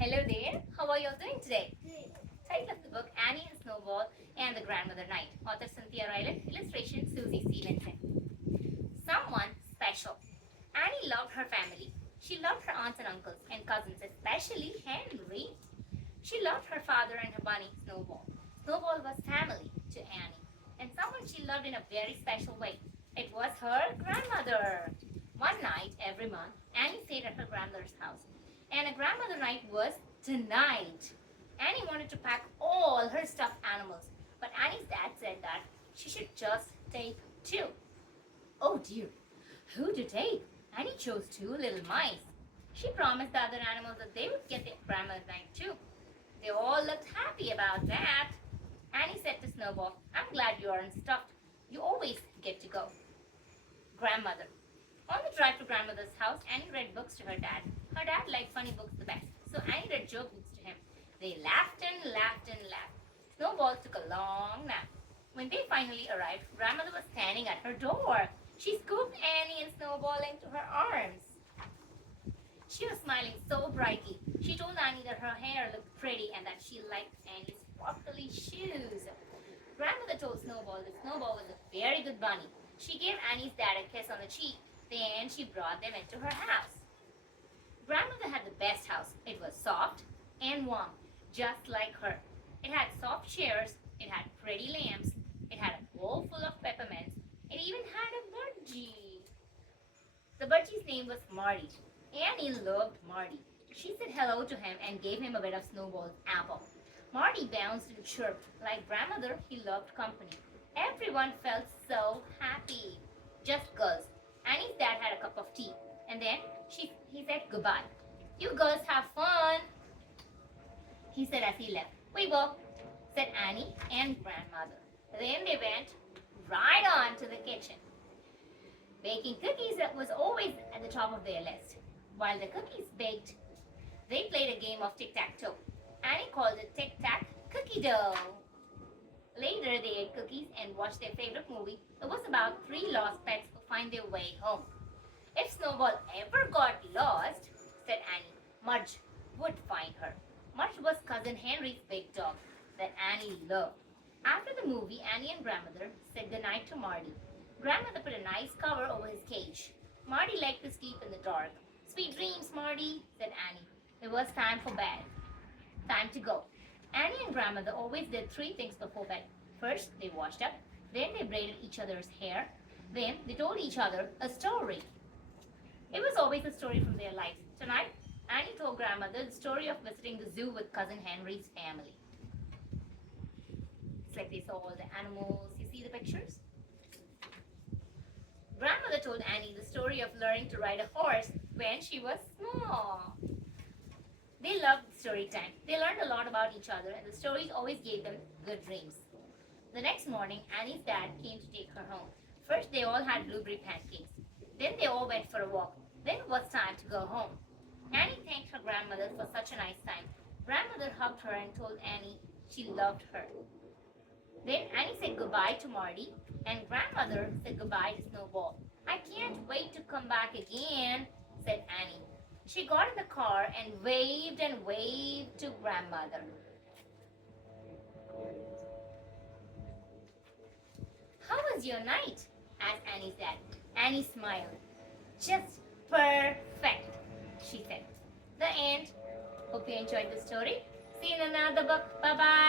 Hello there, how are you all doing today? Good. Title of the book, Annie and Snowball and the Grandmother Knight. Author CYNTHIA RYLANT, illustration CYNTHIA. Someone special. Annie loved her family. She loved her aunts and uncles and cousins, especially Henry. She loved her father and her bunny, Snowball. Snowball was family to Annie, and someone she loved in a very special way. It was her grandmother. One night every month, Annie stayed at her grandmother's house, and a grandmother night was tonight. Annie wanted to pack all her stuffed animals, but Annie's dad said that she should just take two. Oh dear, who to take? Annie chose two little mice. She promised the other animals that they would get their grandmother night too. They all looked happy about that. Annie said to Snowball, I'm glad you aren't stuffed. You always get to go. Grandmother. On the drive to grandmother's house, Annie read books to her dad. Her dad liked funny books the best, so Annie read joke books to him. They laughed and laughed and laughed. Snowball took a long nap. When they finally arrived, grandmother was standing at her door. She scooped Annie and Snowball into her arms. She was smiling so brightly. She told Annie that her hair looked pretty and that she liked Annie's sparkly shoes. Grandmother told Snowball that Snowball was a very good bunny. She gave Annie's dad a kiss on the cheek. Then she brought them into her house. Grandmother had the best house. It was soft and warm, just like her. It had soft chairs. It had pretty lamps. It had a bowl full of peppermints. It even had a budgie. The budgie's name was Marty. Annie loved Marty. She said hello to him and gave him a bit of Snowball's apple. Marty bounced and chirped. Like grandmother, he loved company. Everyone felt so happy. Just girls. Annie's dad had a cup of tea. And then he said goodbye. You girls have fun, he said as he left. We will, said Annie and grandmother. Then they went right on to the kitchen. Baking cookies was always at the top of their list. While the cookies baked, they played a game of tic-tac-toe. Annie called it tic-tac cookie dough. Later, they ate cookies and watched their favorite movie. It was about three lost pets who find their way home. If Snowball ever got lost, said Annie, Mudge would find her. Mudge was Cousin Henry's big dog that Annie loved. After the movie, Annie and grandmother said goodnight to Marty. Grandmother put a nice cover over his cage. Marty liked to sleep in the dark. Sweet dreams, Marty, said Annie. It was time for bed. Time to go. Annie and grandmother always did three things before bed. First, they washed up. Then they braided each other's hair. Then they told each other a story. It was always a story from their lives. Tonight, Annie told grandmother the story of visiting the zoo with Cousin Henry's family. It's like they saw all the animals. You see the pictures? Grandmother told Annie the story of learning to ride a horse when she was small. They loved story time. They learned a lot about each other, and the stories always gave them good dreams. The next morning, Annie's dad came to take her home. First, they all had blueberry pancakes. Then they all went for a walk. Then it was time to go home. Annie thanked her grandmother for such a nice time. Grandmother hugged her and told Annie she loved her. Then Annie said goodbye to Marty, and grandmother said goodbye to Snowball. I can't wait to come back again, said Annie. She got in the car and waved to grandmother. How was your night? Asked Annie's dad. Annie smiled. Just perfect, she said. The end. Hope you enjoyed the story. See you in another book. Bye-bye.